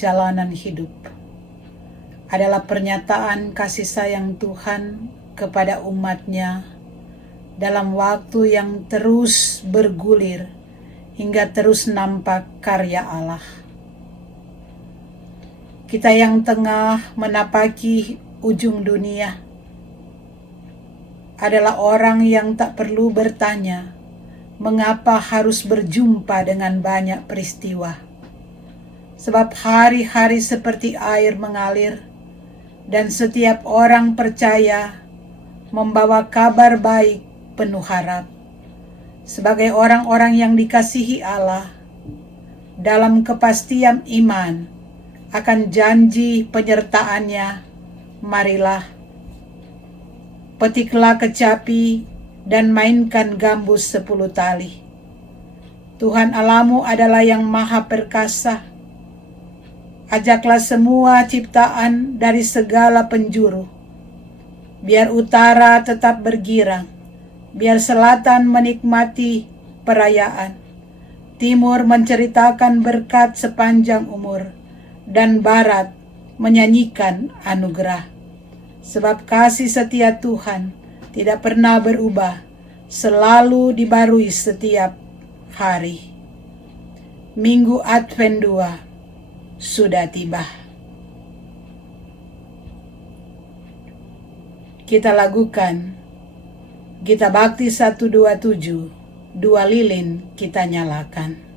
perjalanan hidup. Adalah pernyataan kasih sayang Tuhan kepada umatnya dalam waktu yang terus bergulir hingga terus nampak karya Allah. Kita yang tengah menapaki ujung dunia adalah orang yang tak perlu bertanya mengapa harus berjumpa dengan banyak peristiwa. Sebab hari-hari seperti air mengalir, dan setiap orang percaya membawa kabar baik penuh harap. Sebagai orang-orang yang dikasihi Allah, dalam kepastian iman akan janji penyertaannya, marilah petiklah kecapi dan mainkan gambus 10 tali. Tuhan Allahmu adalah yang maha perkasa. Ajaklah semua ciptaan dari segala penjuru. Biar utara tetap bergirang, biar selatan menikmati perayaan, timur menceritakan berkat sepanjang umur, dan barat menyanyikan anugerah. Sebab kasih setia Tuhan tidak pernah berubah, selalu dibarui setiap hari. Minggu Advent 2 sudah tiba. Kita lakukan Gita Bakti 127, 2 lilin kita nyalakan.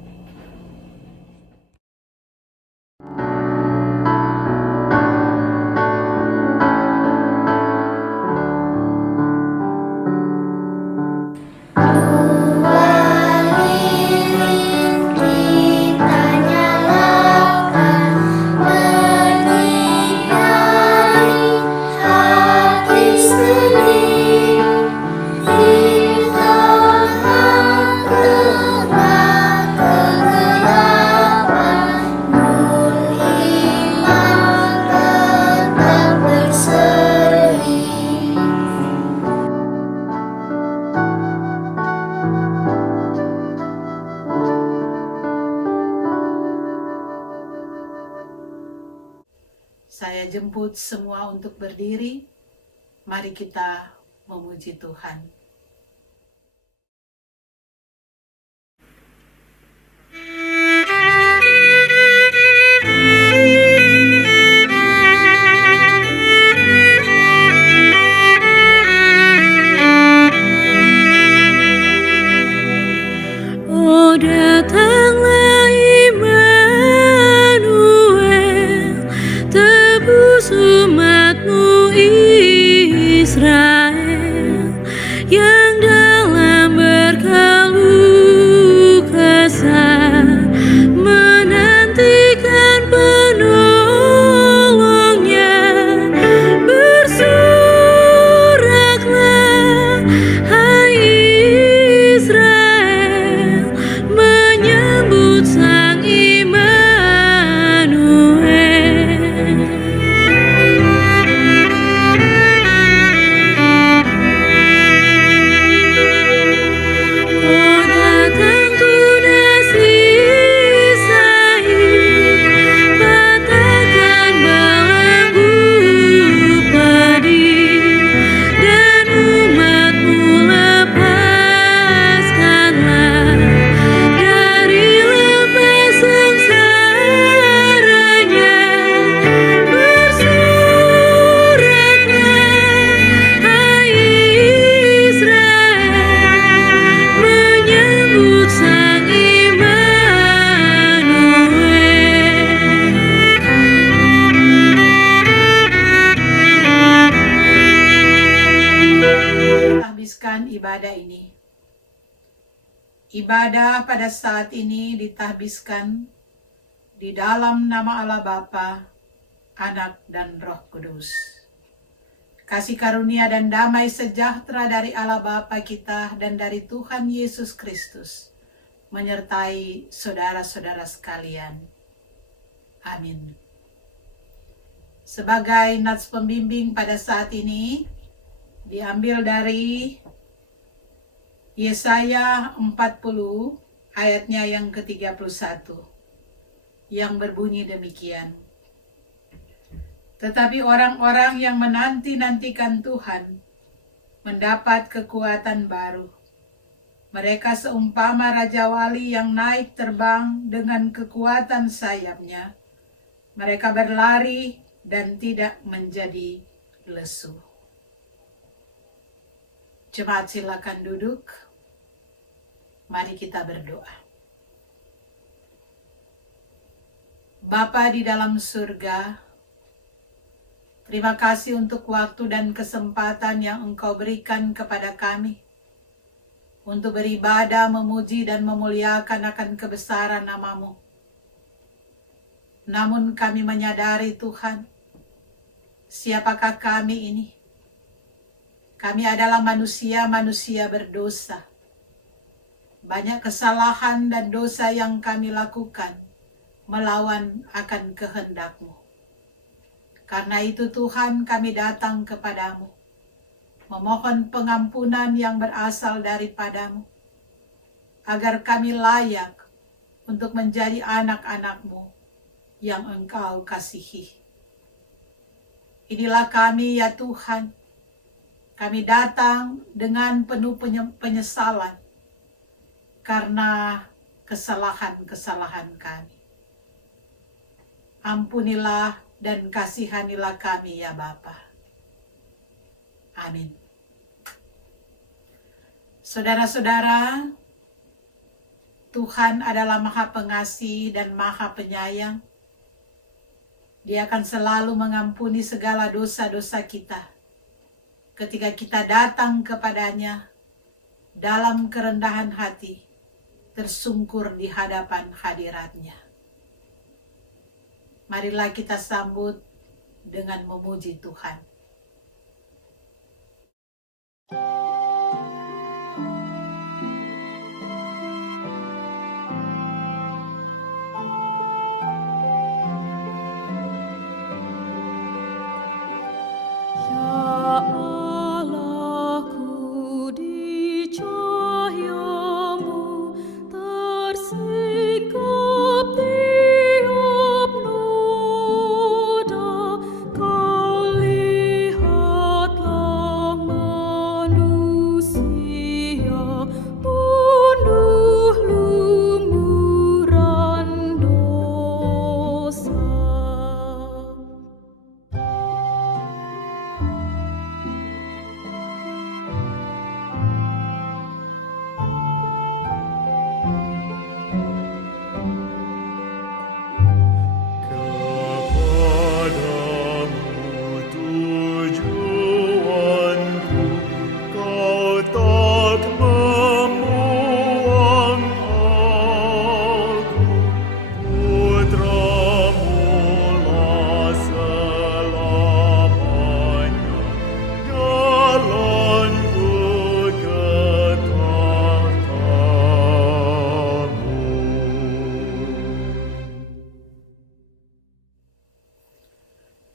Saya jemput semua untuk berdiri. Mari kita memuji Tuhan. Oh, datanglah Immanuel, tebus umatmu Israel, yang dalam berkeluh kesah menantikan penolongnya. Bersoraklah, hai Israel, menyambut Sang Immanuel. Oh, datang tunas Isaia, patahkan belenggu pedih, dan umatmu lepaskanlah dari lepas sengsaranya. Bersoraklah, hai Israel, menyambut Sang Immanuel. Habiskan ibadah ini. Ibadah pada saat ini ditahbiskan di dalam nama Allah Bapa, Anak, dan Roh Kudus. Kasih karunia dan damai sejahtera dari Allah Bapa kita dan dari Tuhan Yesus Kristus menyertai saudara-saudara sekalian. Amin. Sebagai nats pembimbing pada saat ini diambil dari Yesaya 40 ayatnya yang ke-31. yang berbunyi demikian. Tetapi orang-orang yang menanti-nantikan Tuhan mendapat kekuatan baru. Mereka seumpama Raja Wali yang naik terbang dengan kekuatan sayapnya. Mereka berlari dan tidak menjadi lesu. Jemaat silakan duduk. Mari kita berdoa. Bapa di dalam surga, terima kasih untuk waktu dan kesempatan yang Engkau berikan kepada kami untuk beribadah, memuji dan memuliakan akan kebesaran nama-Mu. Namun kami menyadari Tuhan, siapakah kami ini? Kami adalah manusia-manusia berdosa. Banyak kesalahan dan dosa yang kami lakukan melawan akan kehendak-Mu. Karena itu Tuhan, kami datang kepadamu, memohon pengampunan yang berasal daripada-Mu, agar kami layak untuk menjadi anak-anak-Mu yang Engkau kasihi. Inilah kami ya Tuhan, kami datang dengan penuh penyesalan karena kesalahan-kesalahan kami. Ampunilah dan kasihanilah kami ya Bapa. Amin. Saudara-saudara, Tuhan adalah Maha Pengasih dan Maha Penyayang. Dia akan selalu mengampuni segala dosa-dosa kita ketika kita datang kepadanya dalam kerendahan hati, tersungkur di hadapan hadirat-Nya. Marilah kita sambut dengan memuji Tuhan.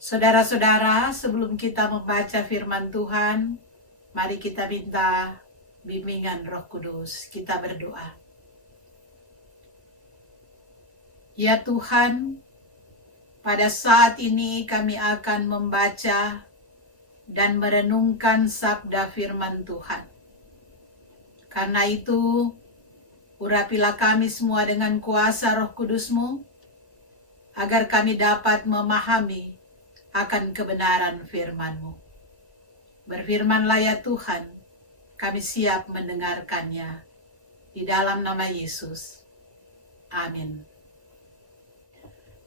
Saudara-saudara, sebelum kita membaca firman Tuhan, mari kita minta bimbingan Roh Kudus. Kita berdoa. Ya Tuhan, pada saat ini kami akan membaca dan merenungkan sabda firman Tuhan. Karena itu, urapilah kami semua dengan kuasa Roh Kudus-Mu, agar kami dapat memahami akan kebenaran firman-Mu. Berfirmanlah ya Tuhan, kami siap mendengarkannya. Di dalam nama Yesus. Amin.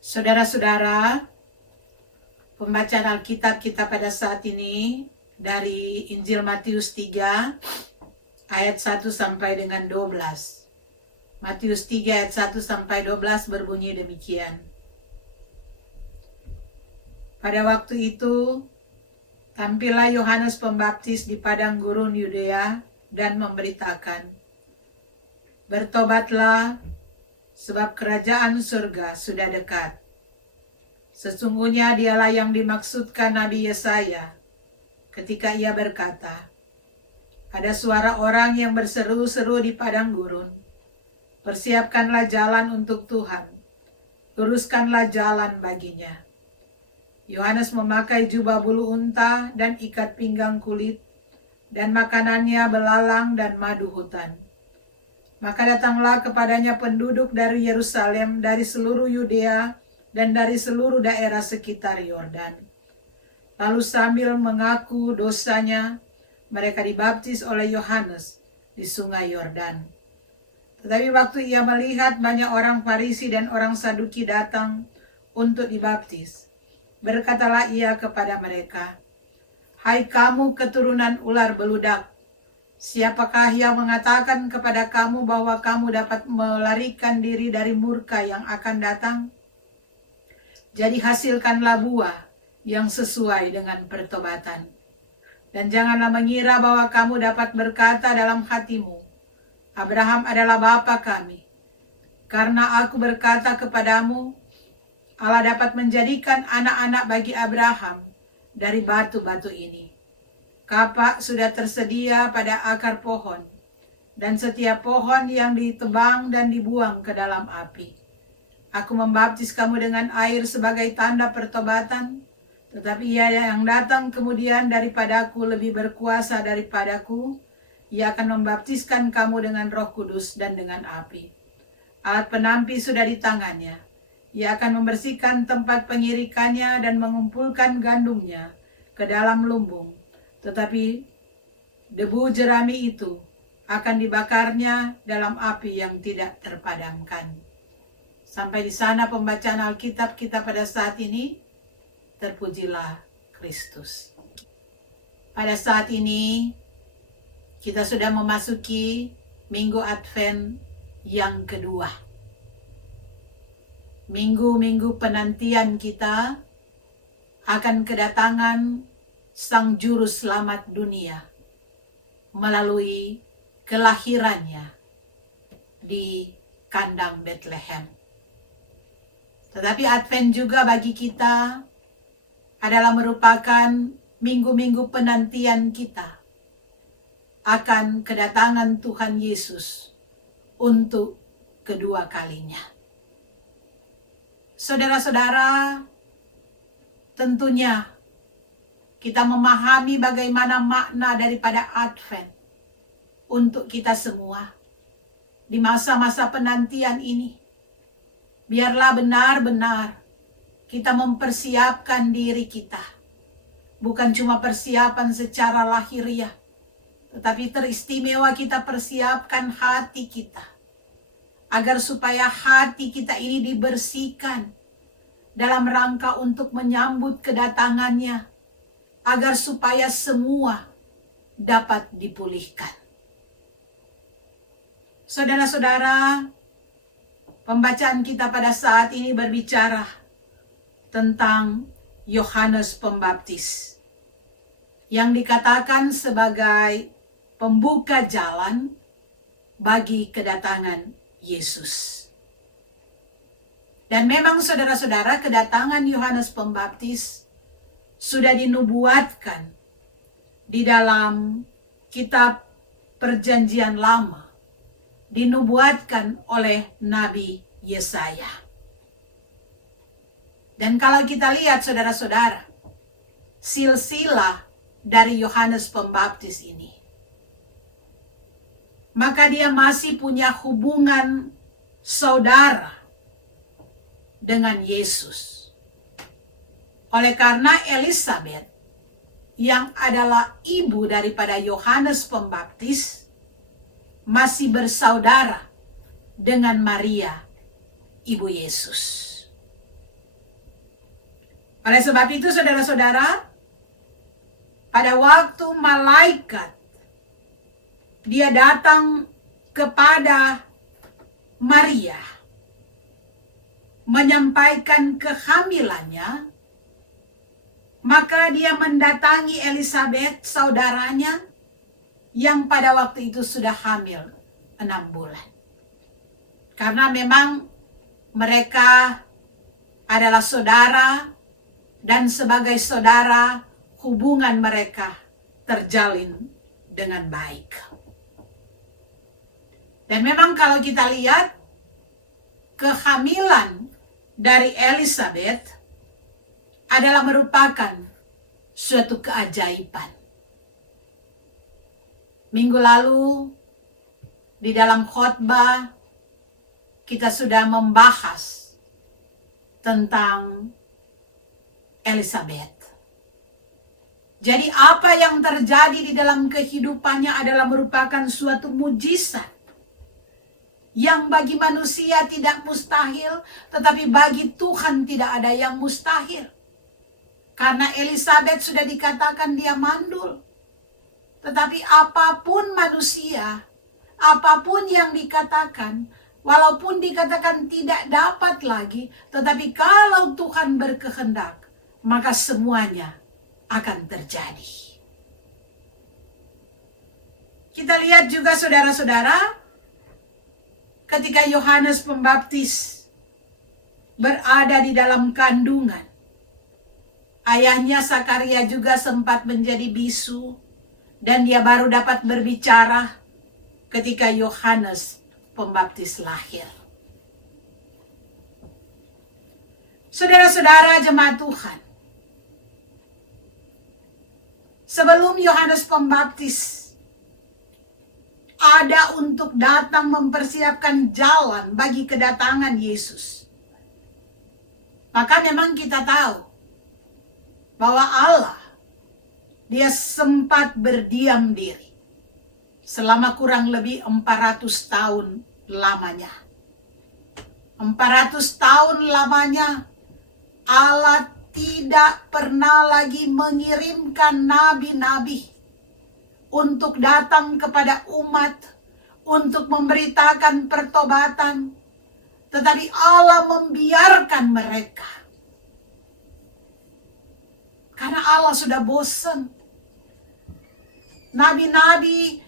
Saudara-saudara, pembacaan Alkitab kita pada saat ini dari Injil Matius 3 ayat 1 sampai dengan 12. Matius 3 ayat 1 sampai 12 berbunyi demikian. Pada waktu itu, tampillah Yohanes Pembaptis di padang gurun Yudea dan memberitakan, "Bertobatlah, sebab kerajaan surga sudah dekat." Sesungguhnya dialah yang dimaksudkan Nabi Yesaya ketika ia berkata, "Ada suara orang yang berseru-seru di padang gurun, persiapkanlah jalan untuk Tuhan, luruskanlah jalan baginya. Yohanes memakai jubah bulu unta dan ikat pinggang kulit, dan makanannya belalang dan madu hutan. Maka datanglah kepadanya penduduk dari Yerusalem, dari seluruh Yudea, dan dari seluruh daerah sekitar Yordan. Lalu sambil mengaku dosanya, mereka dibaptis oleh Yohanes di sungai Yordan. Tetapi waktu ia melihat banyak orang Farisi dan orang Saduki datang untuk dibaptis, berkatalah ia kepada mereka, "Hai kamu keturunan ular beludak, siapakah yang mengatakan kepada kamu bahwa kamu dapat melarikan diri dari murka yang akan datang? Jadi hasilkanlah buah yang sesuai dengan pertobatan. Dan janganlah mengira bahwa kamu dapat berkata dalam hatimu, Abraham adalah bapa kami. Karena aku berkata kepadamu, Allah dapat menjadikan anak-anak bagi Abraham dari batu-batu ini. Kapak sudah tersedia pada akar pohon, dan setiap pohon yang ditebang dan dibuang ke dalam api. Aku membaptis kamu dengan air sebagai tanda pertobatan, tetapi ia yang datang kemudian daripadaku lebih berkuasa daripadaku. Ia akan membaptiskan kamu dengan Roh Kudus dan dengan api. Alat penampi sudah di tangannya. Ia akan membersihkan tempat pengirikannya dan mengumpulkan gandumnya ke dalam lumbung. Tetapi debu jerami itu akan dibakarnya dalam api yang tidak terpadamkan. Sampai di sana pembacaan Alkitab kita pada saat ini. Terpujilah Kristus. Pada saat ini kita sudah memasuki Minggu Advent yang kedua. Minggu-minggu penantian kita akan kedatangan Sang Juru Selamat dunia melalui kelahirannya di kandang Bethlehem. Tetapi Advent juga bagi kita adalah merupakan minggu-minggu penantian kita akan kedatangan Tuhan Yesus untuk kedua kalinya. Saudara-saudara, tentunya kita memahami bagaimana makna daripada Advent untuk kita semua di masa-masa penantian ini. Biarlah benar-benar kita mempersiapkan diri kita. Bukan cuma persiapan secara lahiriah, tetapi teristimewa kita persiapkan hati kita. Agar supaya hati kita ini dibersihkan dalam rangka untuk menyambut kedatangannya. Agar supaya semua dapat dipulihkan. Saudara-saudara, pembacaan kita pada saat ini berbicara tentang Yohanes Pembaptis yang dikatakan sebagai pembuka jalan bagi kedatangan Yesus. Dan memang saudara-saudara, kedatangan Yohanes Pembaptis sudah dinubuatkan di dalam kitab Perjanjian Lama, dinubuatkan oleh Nabi Yesaya. Dan kalau kita lihat saudara-saudara, silsilah dari Yohanes Pembaptis ini, maka dia masih punya hubungan saudara dengan Yesus. Oleh karena Elisabet, yang adalah ibu daripada Yohanes Pembaptis, masih bersaudara dengan Maria, ibu Yesus. Oleh sebab itu saudara-saudara, pada waktu malaikat dia datang kepada Maria, menyampaikan kehamilannya, maka dia mendatangi Elisabet, saudaranya, yang pada waktu itu sudah hamil 6 bulan. Karena memang mereka adalah saudara, dan sebagai saudara hubungan mereka terjalin dengan baik. Dan memang kalau kita lihat kehamilan dari Elizabeth adalah merupakan suatu keajaiban. Minggu lalu di dalam khotbah kita sudah membahas tentang Elizabeth. Jadi apa yang terjadi di dalam kehidupannya adalah merupakan suatu mujizat yang bagi manusia tidak mustahil, tetapi bagi Tuhan tidak ada yang mustahil. Karena Elizabeth sudah dikatakan dia mandul. Tetapi apapun manusia, apapun yang dikatakan, walaupun dikatakan tidak dapat lagi, tetapi kalau Tuhan berkehendak, maka semuanya akan terjadi. Kita lihat juga saudara-saudara, ketika Yohanes Pembaptis berada di dalam kandungan, ayahnya Sakaria juga sempat menjadi bisu, dan dia baru dapat berbicara ketika Yohanes Pembaptis lahir. Saudara-saudara jemaat Tuhan, sebelum Yohanes Pembaptis ada untuk datang mempersiapkan jalan bagi kedatangan Yesus, maka memang kita tahu bahwa Allah, dia sempat berdiam diri selama kurang lebih 400 tahun lamanya. 400 tahun lamanya Allah tidak pernah lagi mengirimkan nabi-nabi untuk datang kepada umat, untuk memberitakan pertobatan. Tetapi Allah membiarkan mereka. Karena Allah sudah bosan. Nabi-nabi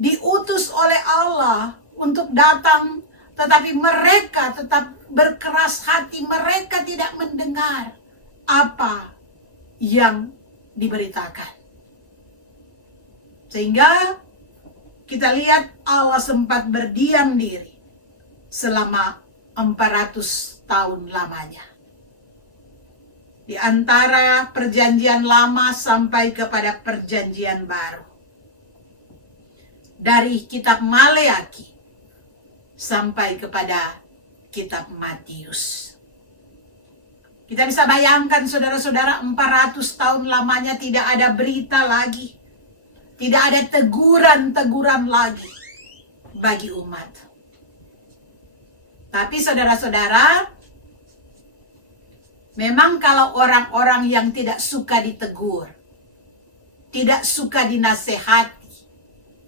diutus oleh Allah untuk datang, tetapi mereka tetap berkeras hati. Mereka tidak mendengar apa yang diberitakan. Sehingga kita lihat Allah sempat berdiam diri selama 400 tahun lamanya. Di antara perjanjian lama sampai kepada perjanjian baru. Dari kitab Maleaki sampai kepada kitab Matius. Kita bisa bayangkan saudara-saudara, 400 tahun lamanya tidak ada berita lagi. Tidak ada teguran-teguran lagi bagi umat. Tapi saudara-saudara, memang kalau orang-orang yang tidak suka ditegur, tidak suka dinasehati,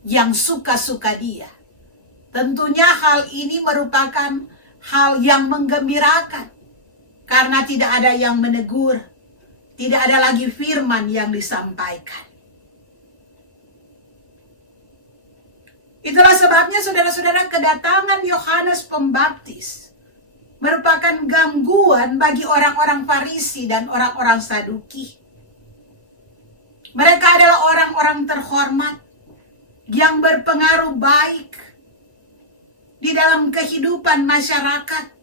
yang suka-suka dia, tentunya hal ini merupakan hal yang menggembirakan. Karena tidak ada yang menegur, tidak ada lagi firman yang disampaikan. Itulah sebabnya saudara-saudara, kedatangan Yohanes Pembaptis merupakan gangguan bagi orang-orang Farisi dan orang-orang Saduki. Mereka adalah orang-orang terhormat yang berpengaruh baik di dalam kehidupan masyarakat.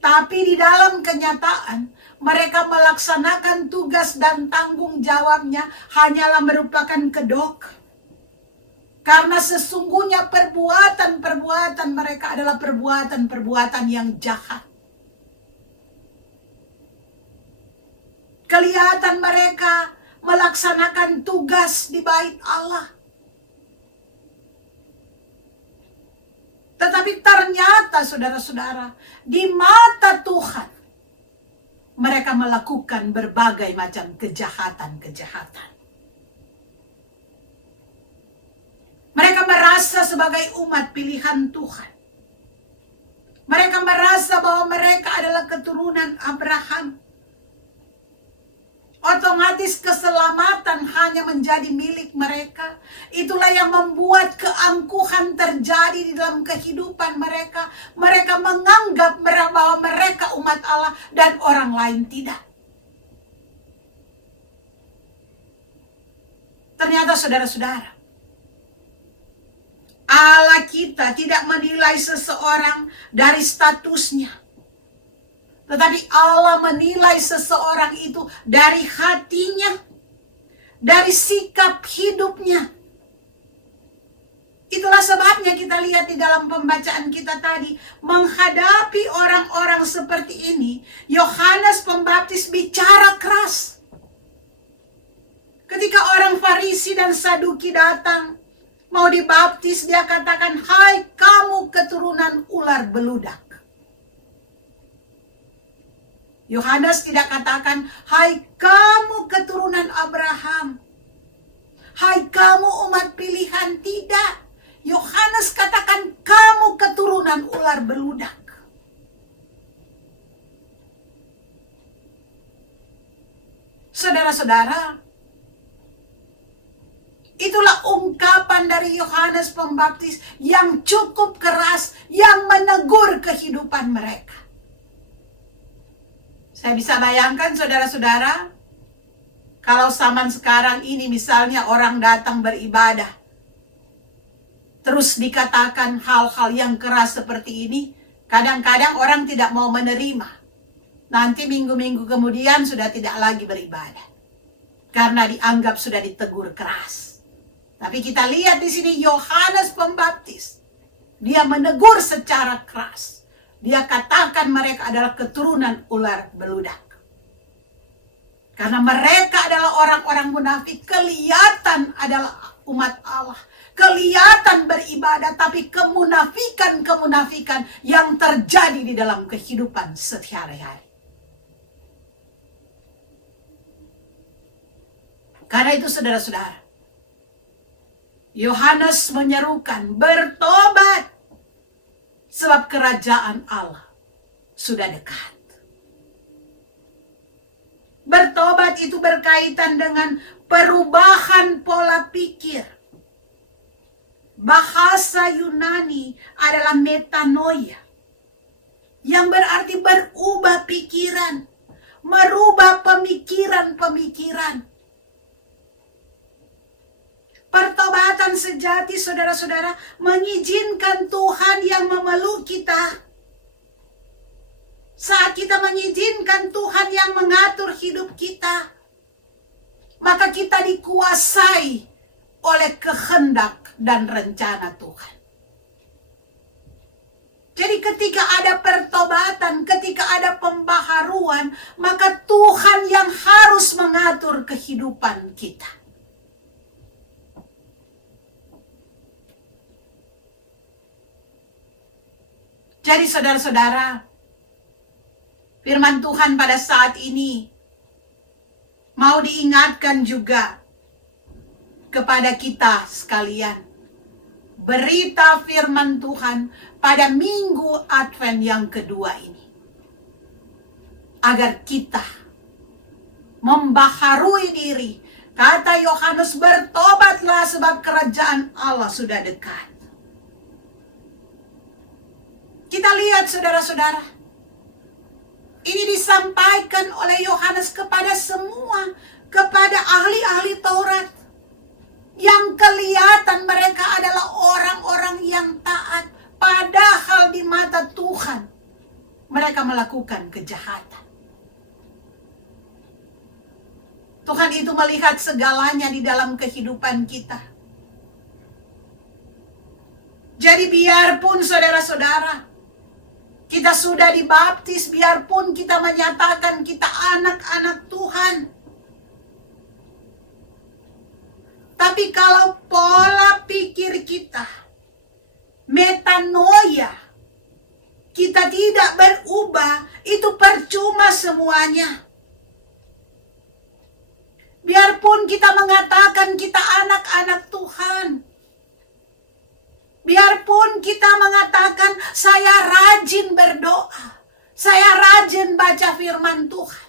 Tapi di dalam kenyataan, mereka melaksanakan tugas dan tanggung jawabnya hanyalah merupakan kedok. Karena sesungguhnya perbuatan-perbuatan mereka adalah perbuatan-perbuatan yang jahat. Kelihatan mereka melaksanakan tugas di bait Allah. Tetapi ternyata saudara-saudara, di mata Tuhan, mereka melakukan berbagai macam kejahatan-kejahatan. Mereka merasa sebagai umat pilihan Tuhan. Mereka merasa bahwa mereka adalah keturunan Abraham. Otomatis keselamatan hanya menjadi milik mereka. Itulah yang membuat keangkuhan terjadi di dalam kehidupan mereka. Mereka menganggap bahwa mereka umat Allah dan orang lain tidak. Ternyata saudara-saudara, Allah kita tidak menilai seseorang dari statusnya, tetapi Allah menilai seseorang itu dari hatinya, dari sikap hidupnya. Itulah sebabnya kita lihat di dalam pembacaan kita tadi, menghadapi orang-orang seperti ini, Yohanes Pembaptis bicara keras. Ketika orang Farisi dan Saduki datang, mau dibaptis, dia katakan, "Hai kamu keturunan ular beludak." Yohanes tidak katakan, "Hai kamu keturunan Abraham, hai kamu umat pilihan." Tidak. Yohanes katakan, "Kamu keturunan ular beludak." Saudara-saudara, itulah ungkapan dari Yohanes Pembaptis yang cukup keras, yang menegur kehidupan mereka. Saya bisa bayangkan saudara-saudara, kalau zaman sekarang ini misalnya orang datang beribadah, terus dikatakan hal-hal yang keras seperti ini, kadang-kadang orang tidak mau menerima. Nanti minggu-minggu kemudian sudah tidak lagi beribadah, karena dianggap sudah ditegur keras. Tapi kita lihat di sini Yohanes Pembaptis, dia menegur secara keras. Dia katakan mereka adalah keturunan ular beludak. Karena mereka adalah orang-orang munafik, kelihatan adalah umat Allah, kelihatan beribadah, tapi kemunafikan yang terjadi di dalam kehidupan sehari-hari. Karena itu saudara-saudara, Yohanes menyerukan, bertobat, sebab kerajaan Allah sudah dekat. Bertobat itu berkaitan dengan perubahan pola pikir. Bahasa Yunani adalah metanoia, yang berarti berubah pikiran, merubah pemikiran-pemikiran. Pertobatan sejati, saudara-saudara, mengizinkan Tuhan yang memeluk kita. Saat kita mengizinkan Tuhan yang mengatur hidup kita, maka kita dikuasai oleh kehendak dan rencana Tuhan. Jadi ketika ada pertobatan, ketika ada pembaharuan, maka Tuhan yang harus mengatur kehidupan kita. Jadi saudara-saudara, firman Tuhan pada saat ini mau diingatkan juga kepada kita sekalian. Berita firman Tuhan pada minggu Advent yang kedua ini, agar kita membaharui diri. Kata Yohanes, bertobatlah sebab kerajaan Allah sudah dekat. Kita lihat saudara-saudara, ini disampaikan oleh Yohanes kepada semua, kepada ahli-ahli Taurat, yang kelihatan mereka adalah orang-orang yang taat, padahal di mata Tuhan mereka melakukan kejahatan. Tuhan itu melihat segalanya di dalam kehidupan kita. Jadi biarpun saudara-saudara, kita sudah dibaptis, biarpun kita menyatakan kita anak-anak Tuhan, tapi kalau pola pikir kita, metanoia, kita tidak berubah, itu percuma semuanya. Biarpun kita mengatakan kita anak-anak Tuhan, biarpun kita mengatakan saya rajin berdoa, saya rajin baca firman Tuhan,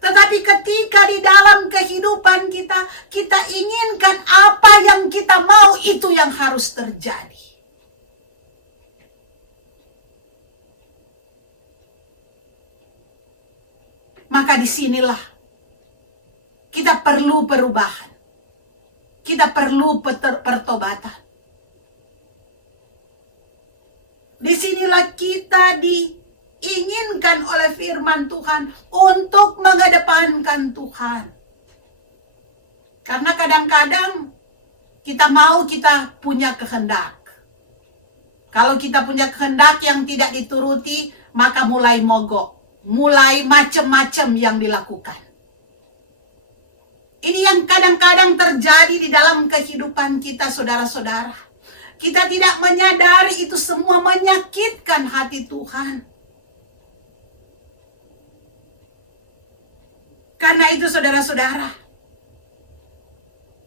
tetapi ketika di dalam kehidupan kita, kita inginkan apa yang kita mau, itu yang harus terjadi. Maka disinilah kita perlu perubahan. Kita perlu pertobatan. itulah kita diinginkan oleh firman Tuhan untuk mengedepankan Tuhan. Karena kadang-kadang kita punya kehendak. Kalau kita punya kehendak yang tidak dituruti, maka mulai mogok. Mulai macam-macam yang dilakukan. Ini yang kadang-kadang terjadi di dalam kehidupan kita, saudara-saudara. Kita tidak menyadari itu semua menyakitkan hati Tuhan. Karena itu, saudara-saudara,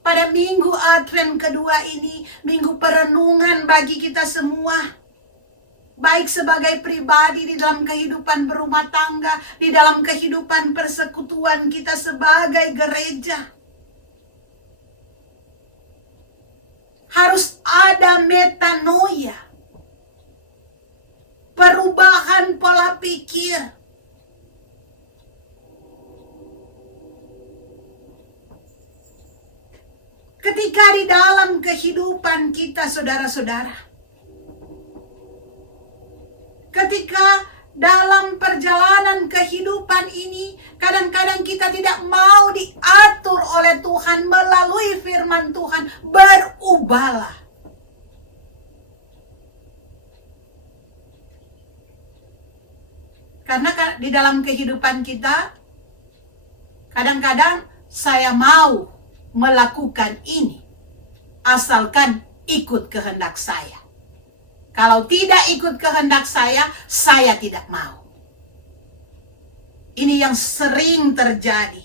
pada minggu Advent kedua ini, minggu perenungan bagi kita semua, baik sebagai pribadi di dalam kehidupan berumah tangga, di dalam kehidupan persekutuan kita sebagai gereja, harus ada metanoia, perubahan pola pikir. Ketika di dalam kehidupan kita, saudara-saudara, ketika dalam perjalanan kehidupan ini, kadang-kadang kita tidak mau diatur oleh Tuhan melalui firman Tuhan, berubahlah. Karena di dalam kehidupan kita, kadang-kadang saya mau melakukan ini, asalkan ikut kehendak saya. Kalau tidak ikut kehendak saya tidak mau. Ini yang sering terjadi,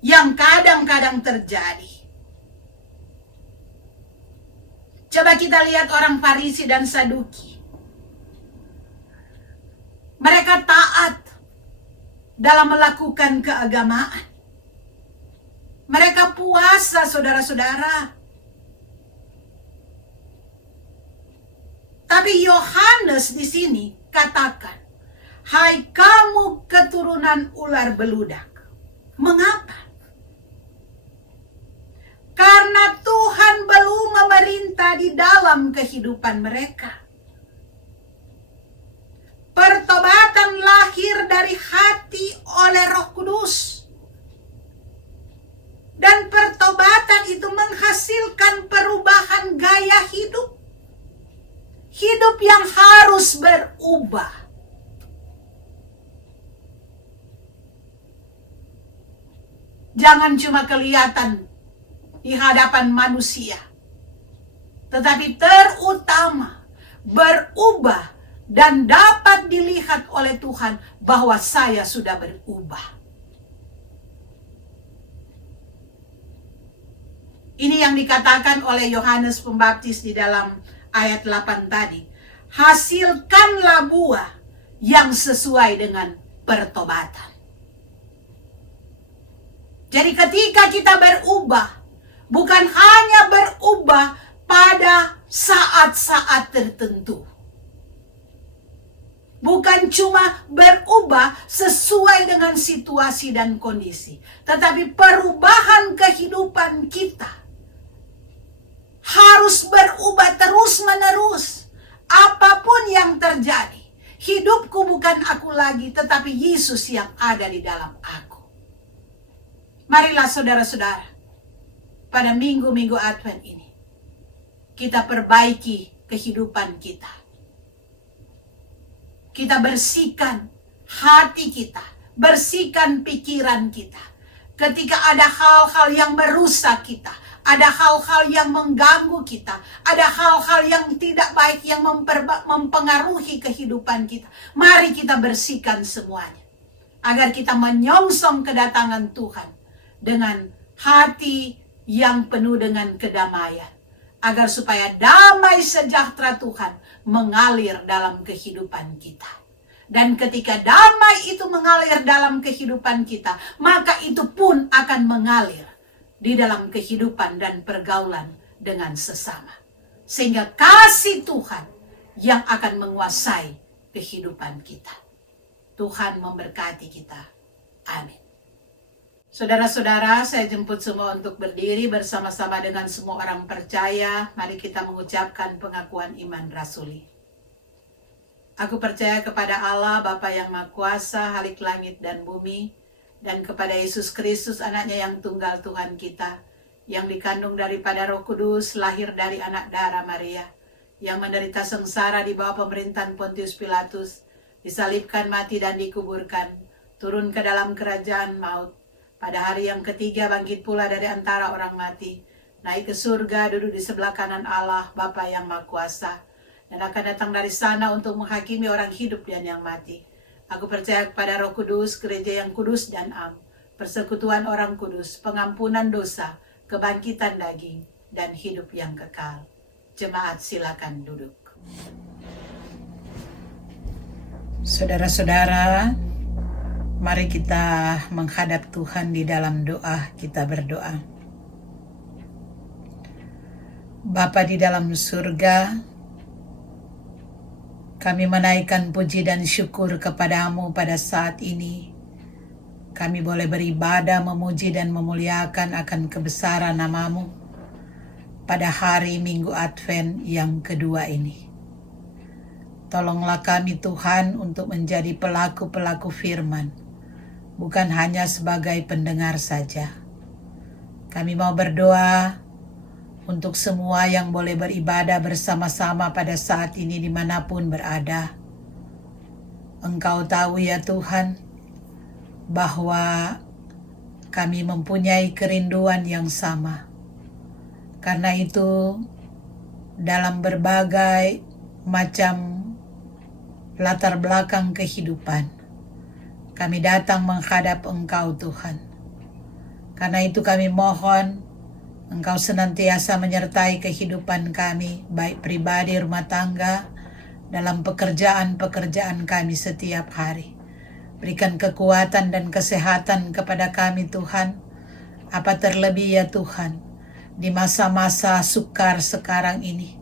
yang kadang-kadang terjadi. Coba kita lihat orang Farisi dan Saduki. Mereka taat dalam melakukan keagamaan. Mereka puasa, saudara-saudara. Tapi Yohanes di sini katakan, "Hai kamu keturunan ular beludak." Mengapa? Karena Tuhan belum memerintah di dalam kehidupan mereka. Pertobatan lahir dari hati oleh Roh Kudus. Dan pertobatan itu menghasilkan perubahan gaya hidup. Hidup yang harus berubah. Jangan cuma kelihatan di hadapan manusia, tetapi terutama berubah dan dapat dilihat oleh Tuhan bahwa saya sudah berubah. Ini yang dikatakan oleh Yohanes Pembaptis di dalam ayat 8 tadi. Hasilkanlah buah yang sesuai dengan pertobatan. Jadi ketika kita berubah, bukan hanya berubah pada saat-saat tertentu. Bukan cuma berubah sesuai dengan situasi dan kondisi. Tetapi perubahan kehidupan kita harus berubah terus-menerus. Apapun yang terjadi, hidupku bukan aku lagi, tetapi Yesus yang ada di dalam aku. Marilah saudara-saudara, pada minggu-minggu Advent ini, kita perbaiki kehidupan kita. Kita bersihkan hati kita, bersihkan pikiran kita. Ketika ada hal-hal yang merusak kita, ada hal-hal yang mengganggu kita, ada hal-hal yang tidak baik yang mempengaruhi kehidupan kita. Mari kita bersihkan semuanya, agar kita menyongsong kedatangan Tuhan dengan hati yang penuh dengan kedamaian. Agar supaya damai sejahtera Tuhan mengalir dalam kehidupan kita. Dan ketika damai itu mengalir dalam kehidupan kita, maka itu pun akan mengalir di dalam kehidupan dan pergaulan dengan sesama. Sehingga kasih Tuhan yang akan menguasai kehidupan kita. Tuhan memberkati kita. Amin. Saudara-saudara, saya jemput semua untuk berdiri bersama-sama dengan semua orang percaya. Mari kita mengucapkan pengakuan iman rasuli. Aku percaya kepada Allah, Bapa yang Maha Kuasa, Halik langit dan bumi, dan kepada Yesus Kristus, anaknya yang tunggal Tuhan kita, yang dikandung daripada Roh Kudus, lahir dari anak darah Maria, yang menderita sengsara di bawah pemerintahan Pontius Pilatus, disalibkan, mati dan dikuburkan, turun ke dalam kerajaan maut, pada hari yang ketiga bangkit pula dari antara orang mati, naik ke surga, duduk di sebelah kanan Allah, Bapa yang Maha Kuasa, dan akan datang dari sana untuk menghakimi orang hidup dan yang mati. Aku percaya kepada Roh Kudus, gereja yang kudus dan am, persekutuan orang kudus, pengampunan dosa, kebangkitan daging, dan hidup yang kekal. Jemaat silakan duduk. Saudara-saudara, mari kita menghadap Tuhan di dalam doa. Kita berdoa. Bapa di dalam surga, kami menaikkan puji dan syukur kepadamu pada saat ini. Kami boleh beribadah, memuji dan memuliakan akan kebesaran namamu pada hari Minggu Advent yang kedua ini. Tolonglah kami Tuhan untuk menjadi pelaku-pelaku firman, bukan hanya sebagai pendengar saja. Kami mau berdoa untuk semua yang boleh beribadah bersama-sama pada saat ini dimanapun berada. Engkau tahu ya Tuhan, bahwa kami mempunyai kerinduan yang sama. Karena itu, dalam berbagai macam latar belakang kehidupan, kami datang menghadap Engkau Tuhan. Karena itu kami mohon Engkau senantiasa menyertai kehidupan kami, baik pribadi, rumah tangga, dalam pekerjaan-pekerjaan kami setiap hari. Berikan kekuatan dan kesehatan kepada kami Tuhan, apa terlebih ya Tuhan, di masa-masa sukar sekarang ini,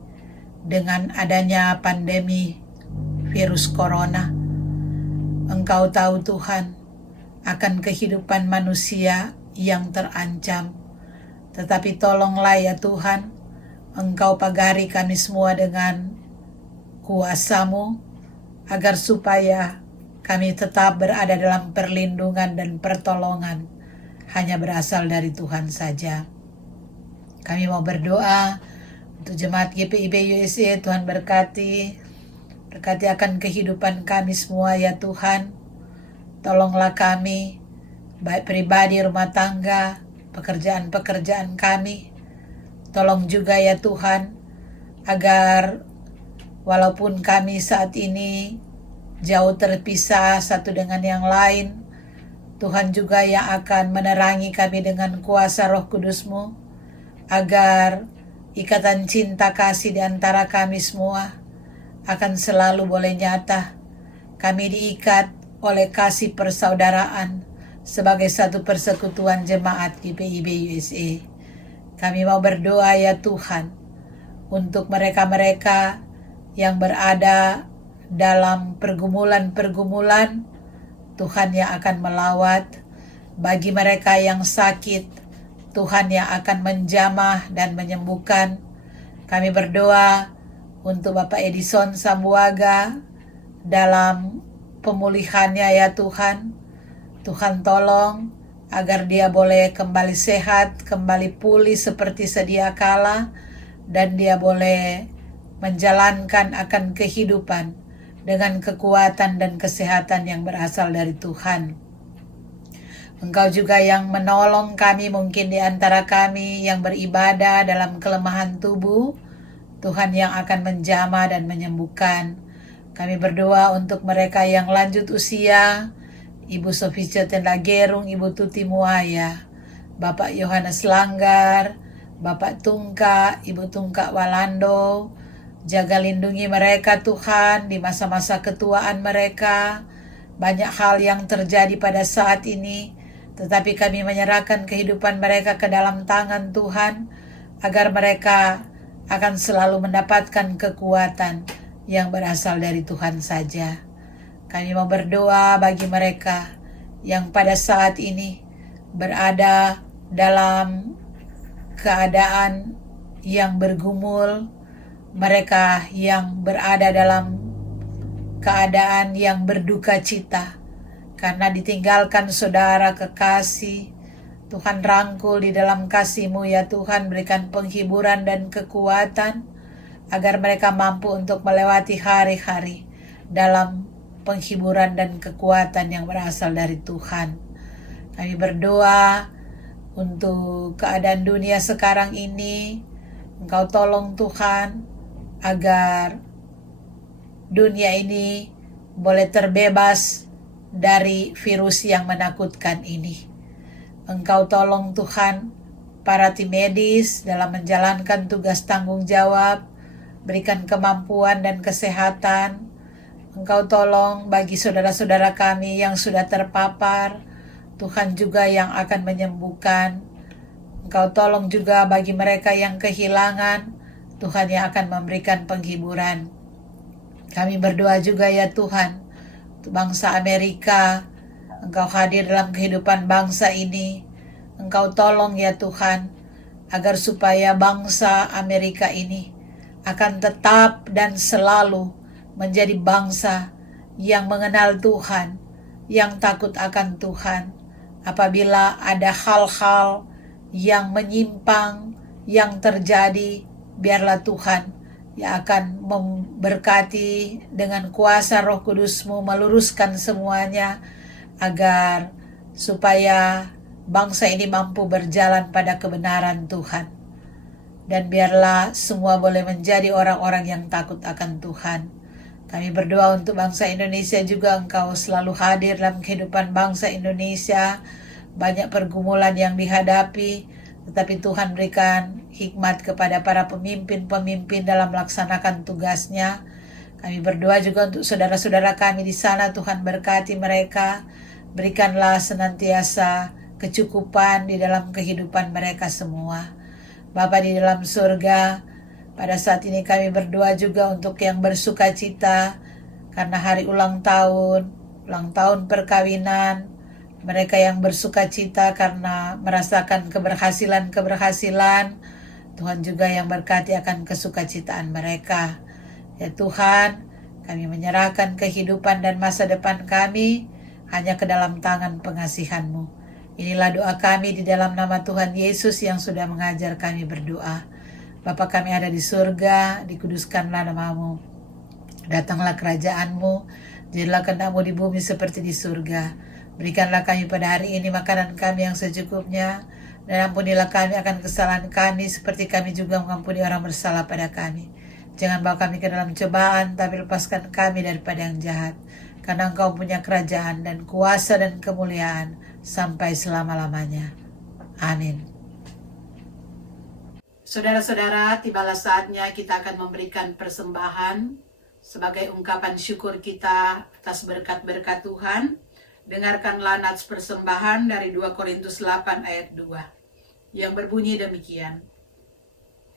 dengan adanya pandemi virus corona. Engkau tahu Tuhan, akan kehidupan manusia yang terancam. Tetapi tolonglah ya Tuhan, Engkau pagari kami semua dengan kuasa-Mu, agar supaya kami tetap berada dalam perlindungan dan pertolongan hanya berasal dari Tuhan saja. Kami mau berdoa untuk jemaat GPIB USA, Tuhan berkati akan kehidupan kami semua ya Tuhan. Tolonglah kami, baik pribadi, rumah tangga, pekerjaan-pekerjaan kami. Tolong juga ya Tuhan, agar walaupun kami saat ini jauh terpisah satu dengan yang lain, Tuhan juga yang akan menerangi kami dengan kuasa Roh Kudus-Mu, agar ikatan cinta kasih di antara kami semua akan selalu boleh nyata. Kami diikat oleh kasih persaudaraan sebagai satu persekutuan jemaat GPIB USA. Kami mau berdoa ya Tuhan, untuk mereka-mereka yang berada dalam pergumulan-pergumulan, Tuhan yang akan melawat. Bagi mereka yang sakit, Tuhan yang akan menjamah dan menyembuhkan. Kami berdoa untuk Bapak Edison Sambuaga dalam pemulihannya ya Tuhan. Tuhan tolong agar dia boleh kembali sehat, kembali pulih seperti sedia kala, dan dia boleh menjalankan akan kehidupan dengan kekuatan dan kesehatan yang berasal dari Tuhan. Engkau juga yang menolong kami, mungkin di antara kami yang beribadah dalam kelemahan tubuh, Tuhan yang akan menjamah dan menyembuhkan. Kami berdoa untuk mereka yang lanjut usia, Ibu Soficia Tendagerung, Ibu Tuti Muaya, Bapak Yohanes Langgar, Bapak Tungka, Ibu Tungka Walando. Jaga lindungi mereka Tuhan di masa-masa ketuaan mereka. Banyak hal yang terjadi pada saat ini, tetapi kami menyerahkan kehidupan mereka ke dalam tangan Tuhan, agar mereka akan selalu mendapatkan kekuatan yang berasal dari Tuhan saja. Kami mau berdoa bagi mereka yang pada saat ini berada dalam keadaan yang bergumul, mereka yang berada dalam keadaan yang berduka cita karena ditinggalkan saudara kekasih. Tuhan rangkul di dalam kasih-Mu ya Tuhan, berikan penghiburan dan kekuatan agar mereka mampu untuk melewati hari-hari dalam penghiburan dan kekuatan yang berasal dari Tuhan. Kami berdoa untuk keadaan dunia sekarang ini, Engkau tolong Tuhan agar dunia ini boleh terbebas dari virus yang menakutkan ini. Engkau tolong Tuhan para tim medis dalam menjalankan tugas tanggung jawab, berikan kemampuan dan kesehatan. Engkau tolong bagi saudara-saudara kami yang sudah terpapar, Tuhan juga yang akan menyembuhkan. Engkau tolong juga bagi mereka yang kehilangan, Tuhan yang akan memberikan penghiburan. Kami berdoa juga ya Tuhan, untuk bangsa Amerika, Engkau hadir dalam kehidupan bangsa ini. Engkau tolong ya Tuhan, agar supaya bangsa Amerika ini akan tetap dan selalu menjadi bangsa yang mengenal Tuhan, yang takut akan Tuhan. Apabila ada hal-hal yang menyimpang, yang terjadi, biarlah Tuhan yang akan memberkati dengan kuasa Roh Kudus-Mu meluruskan semuanya, agar supaya bangsa ini mampu berjalan pada kebenaran Tuhan. Dan biarlah semua boleh menjadi orang-orang yang takut akan Tuhan. Kami berdoa untuk bangsa Indonesia juga, Engkau selalu hadir dalam kehidupan bangsa Indonesia. Banyak pergumulan yang dihadapi, tetapi Tuhan berikan hikmat kepada para pemimpin-pemimpin dalam melaksanakan tugasnya. Kami berdoa juga untuk saudara-saudara kami di sana, Tuhan berkati mereka. Berikanlah senantiasa kecukupan di dalam kehidupan mereka semua. Bapa di dalam surga, pada saat ini kami berdoa juga untuk yang bersuka cita karena hari ulang tahun perkawinan. Mereka yang bersuka cita karena merasakan keberhasilan, Tuhan juga yang berkati akan kesukacitaan mereka. Ya Tuhan, kami menyerahkan kehidupan dan masa depan kami hanya ke dalam tangan pengasihan-Mu. Inilah doa kami di dalam nama Tuhan Yesus yang sudah mengajar kami berdoa. Bapa kami ada di surga, dikuduskanlah nama-Mu. Datanglah kerajaan-Mu, jadilah kehendak-Mu di bumi seperti di surga. Berikanlah kami pada hari ini makanan kami yang secukupnya, dan ampunilah kami akan kesalahan kami seperti kami juga mengampuni orang bersalah pada kami. Jangan bawa kami ke dalam cobaan, tapi lepaskan kami daripada yang jahat. Karena Engkau punya kerajaan dan kuasa dan kemuliaan sampai selama-lamanya. Amin. Saudara-saudara, tibalah saatnya kita akan memberikan persembahan sebagai ungkapan syukur kita atas berkat-berkat Tuhan. Dengarkanlah nats persembahan dari 2 Korintus 8 ayat 2 yang berbunyi demikian.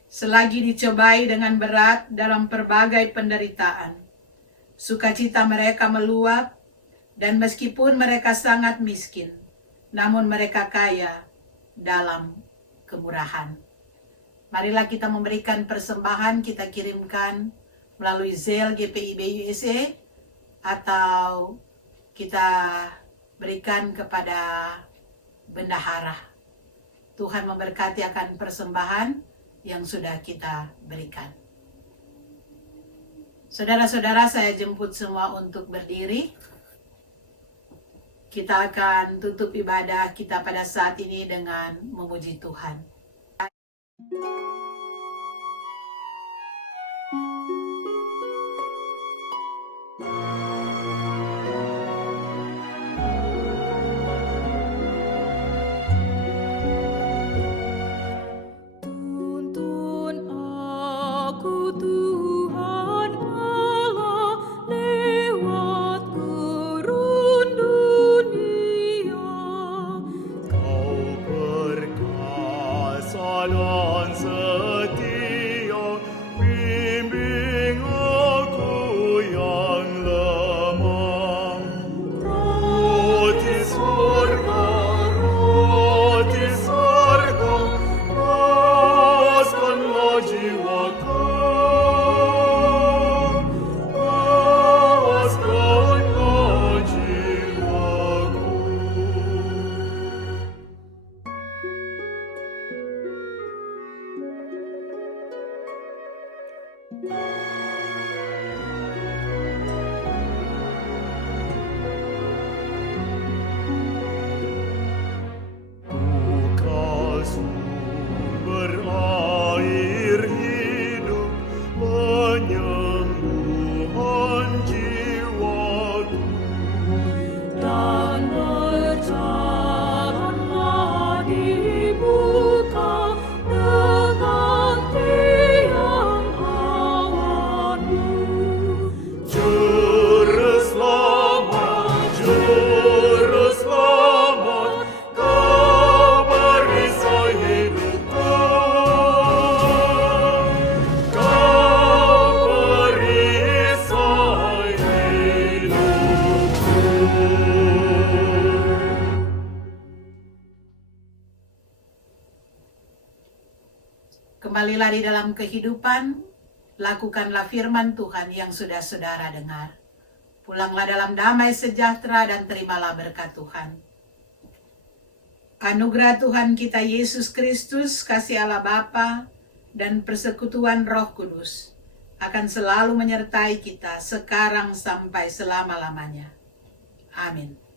Selagi dicobai dengan berat dalam berbagai penderitaan, sukacita mereka meluap, dan meskipun mereka sangat miskin, namun mereka kaya dalam kemurahan. Marilah kita memberikan persembahan, kita kirimkan melalui Zelle GPIB USA, atau kita berikan kepada bendahara. Tuhan memberkati akan persembahan yang sudah kita berikan. Saudara-saudara, saya jemput semua untuk berdiri. Kita akan tutup ibadah kita pada saat ini dengan memuji Tuhan. Kau sumber air hidup, penyembuhan jiwaku. Dan berjalanlah di muka dengan tiang awanmu. Juru selamat, Kau perisai hidupku. Kau perisai hidupku. Kembalilah di dalam kehidupan, lakukanlah firman Tuhan yang sudah saudara dengar. Pulanglah dalam damai sejahtera dan terimalah berkat Tuhan. Anugerah Tuhan kita Yesus Kristus, kasih Allah Bapa, dan persekutuan Roh Kudus akan selalu menyertai kita sekarang sampai selama-lamanya. Amin.